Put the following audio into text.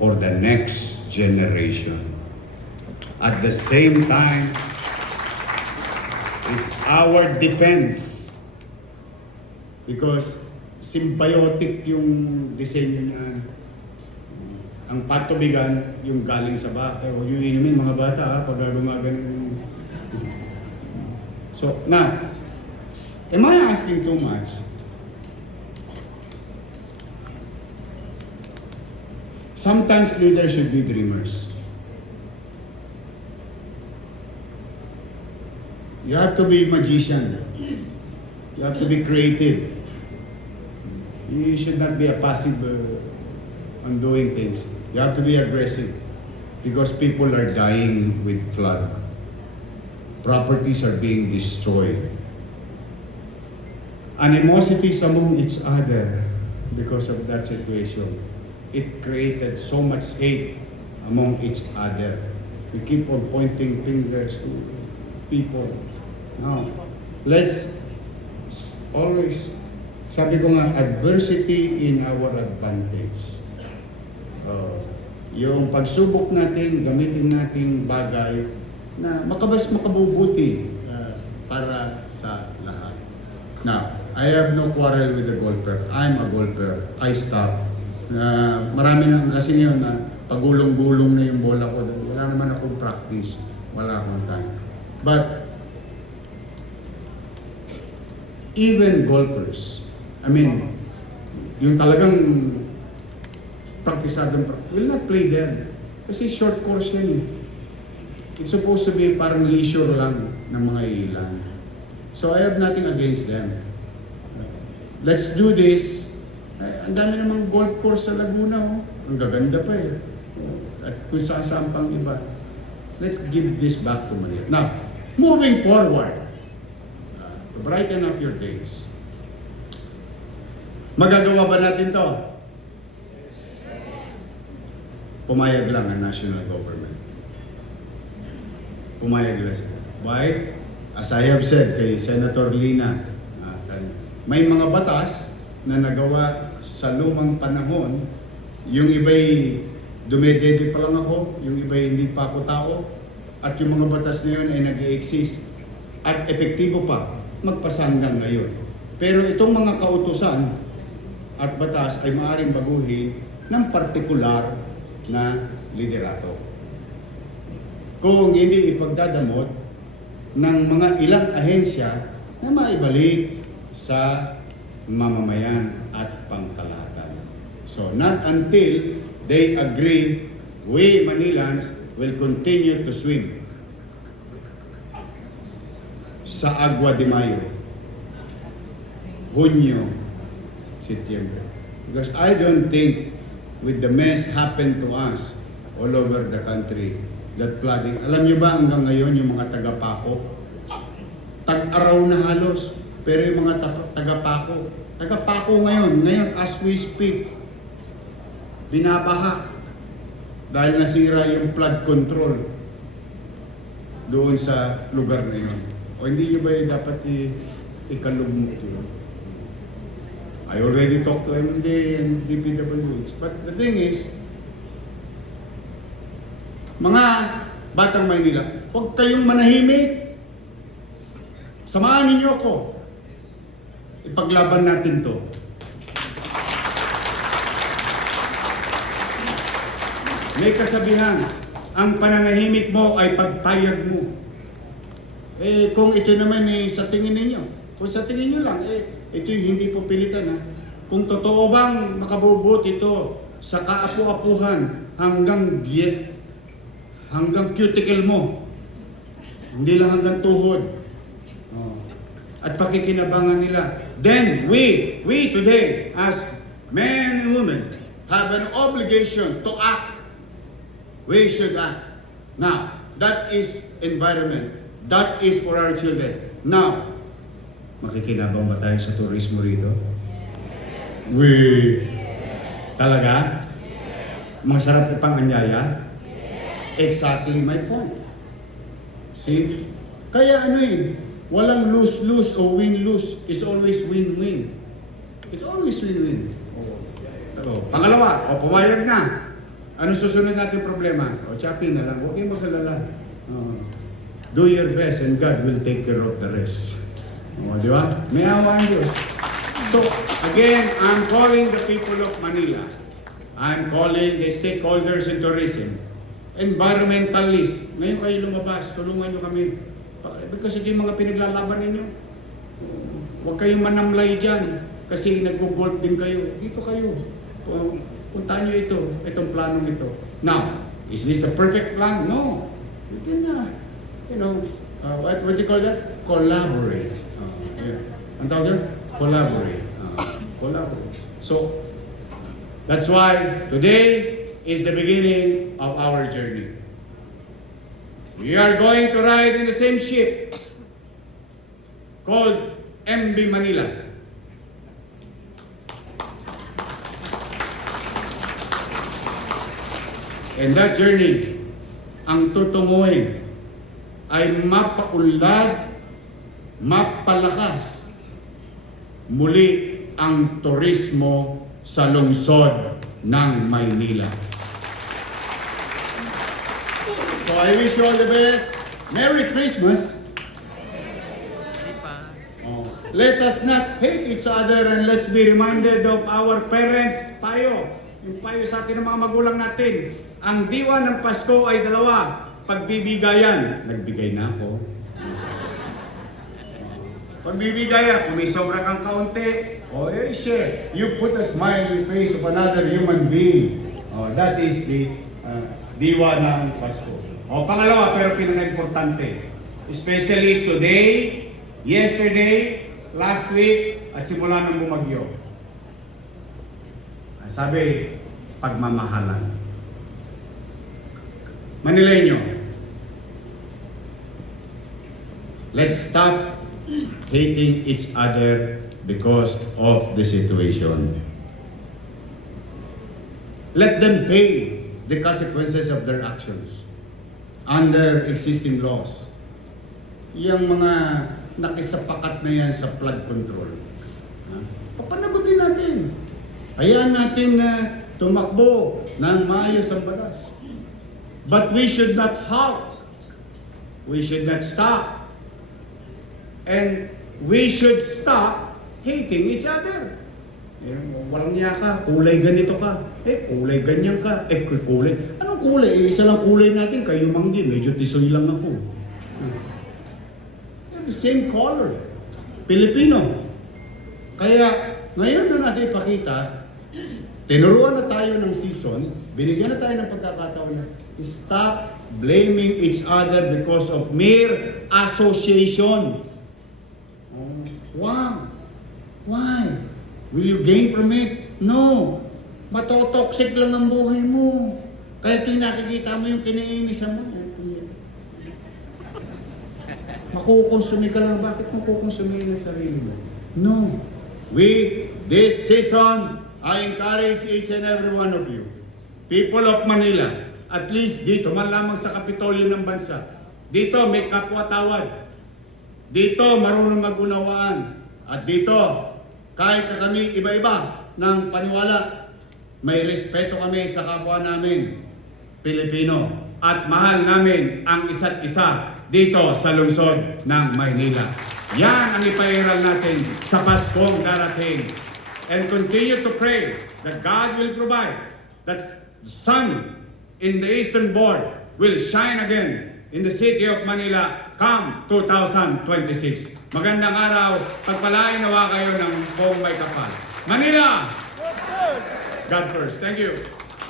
for the next generation. At the same time, it's our defense because symbiotic yung disenyo niyan. Ang patubigan, yung galing sa bata. Huwag yung inumin mga bata pag gumagano. So, now, am I asking too much? Sometimes leaders should be dreamers. You have to be magician. You have to be creative. You should not be a passive on doing things. You have to be aggressive because people are dying with flood. Properties are being destroyed. Animosities among each other because of that situation. It created so much hate among each other. We keep on pointing fingers to people. No. Let's always, sabi ko nga, adversity in our advantage. Yung pagsubok natin, gamitin nating bagay na makabubuti para sa lahat. Now, I have no quarrel with the golfer. I'm a golfer. I stop. Marami na kasi ngayon na pagulong-gulong na yung bola ko. Wala naman akong practice. Wala akong time. But, even golfers, I mean, yung talagang praktisadong will not play there. Kasi short course yan eh. It's supposed to be parang leisure lang ng mga ilan. So I have nothing against them. Let's do this. Ang dami namang golf course sa Laguna. Oh. Ang gaganda pa eh. At kung saan pang iba. Let's give this back to Manila. Now, moving forward, to brighten up your days. Magagawa ba natin to? Pumayag lang ang national government. Pumayag lang sila. Why? As I have said kay Senator Lina, may mga batas na nagawa sa lumang panahon. Yung iba'y dumedede pa lang ako, yung iba'y hindi pa ako tao, at yung mga batas na yun ay nag-i-exist at epektibo pa magpasa hanggang ngayon. Pero itong mga kautusan at batas ay maaaring baguhin ng partikular na liderato. Kung hindi ipagdadamot ng mga ilang ahensya na maibalik sa mamamayan at pangkalahatan. So not until they agree, we Manilans will continue to swim sa Agua de Mayo, Hunyo, Setyembre. Because I don't think with the mess happened to us all over the country, that flooding. Alam nyo ba hanggang ngayon yung mga taga-Paco? Tag-araw na halos, pero yung mga taga-Paco ngayon as we speak, binabaha dahil nasira yung flood control doon sa lugar na yun. O hindi nyo ba dapat ikalugmok yun? I already talked to MD and DPWH. But the thing is, mga batang Maynila, huwag kayong manahimik. Samahan ninyo ako. Ipaglaban natin to. May kasabihan, ang pananahimik mo ay pagpayag mo. Kung ito naman sa tingin ninyo, kung sa tingin nyo lang, ito'y hindi po pilitan ha. Kung totoo bang makabubuti ito sa kaapu-apuhan hanggang cuticle mo, hindi lang hanggang tuhod, at pakikinabangan nila, then we today as men and women have an obligation to act. We should act. Now, that is environment. That is for our children. Now, makikinabang ba tayo sa turismo rito? Talaga? Masarap ipang anyaya? Exactly my point. See? Kaya walang lose-lose o win-lose. It's always win-win. It's always win-win. Pangalawa, pumayag na Ano susunod natin problema? O, chapi na lang. Huwag kayong mag-alala. Do your best and God will take care of the rest. O, di ba? May awa ang Diyos. So, again, I'm calling the people of Manila. I'm calling the stakeholders in tourism. Environmentalists. Ngayon kayo lumabas. Tulungan nyo kami. Because ito yung mga pinaglalaban ninyo. Huwag kayong manamlay dyan. Kasi nag-golf din kayo. Dito kayo. Puntahan nyo ito. Itong planong ito. Now, is this a perfect plan? No. We can, what do you call that? Collaborate. Ang tawag yan? Collaborate. Collaborate. So, that's why today is the beginning of our journey. We are going to ride in the same ship called MB Manila. And that journey, ang tutunguhin ay mapaunlad, mapalakas muli ang turismo sa lungsod ng Maynila. So I wish you all the best. Merry Christmas. Let us not hate each other and let's be reminded of our parents' payo. Yung payo sa atin ng mga magulang natin. Ang diwa ng Pasko ay dalawa. Pagbibigayan. Nagbigay na ako. Pagbibigayan. Kung may sobra kang kaunti, share. You put a smile in the face of another human being. That is the diwa ng Pasko. Pangalawa, pero pinaka-importante. Especially today, yesterday, last week, at simula ng bumagyo. Sabi, pagmamahalan. Manileño, let's stop hating each other because of the situation. Let them pay the consequences of their actions under existing laws. Yung mga nakisapakat na yan sa flood control. Papanagutin natin. Hayaan natin na tumakbo ng maayos ang batas. But we should not halt. We should not stop. And we should stop hating each other. Walang niya ka, kulay ganito ka. Kulay ganyan ka. Kulay. Anong kulay? Isa lang kulay natin, kayo manggi. Medyo tisoy lang ako. The same color. Pilipino. Kaya, ngayon na natin ipakita, tinuruan na tayo ng season, binigyan na tayo ng pagkakataon na stop blaming each other because of mere association. Wow! Why? Will you gain from it? No. Matotoxic lang ang buhay mo. Kaya nakikita mo yung kiniinisan mo. Makukonsumi ka lang. Bakit makukonsumi yung sarili mo? No. This season, I encourage each and every one of you, people of Manila, at least dito, man lamang sa Kapitolyo ng bansa, dito may kapwa-tawad. Dito marunong mag-unawaan. At dito, kahit na kami iba-iba ng paniwala, may respeto kami sa kapwa namin, Pilipino. At mahal namin ang isa't isa dito sa lungsod ng Maynila. Yan ang ipairal natin sa Paskong darating. And continue to pray that God will provide, that the sun in the eastern border will shine again in the city of Manila come 2026. Magandang araw, pagpalain nawa kayo ng buong may kapal. Manila! God first. Thank you.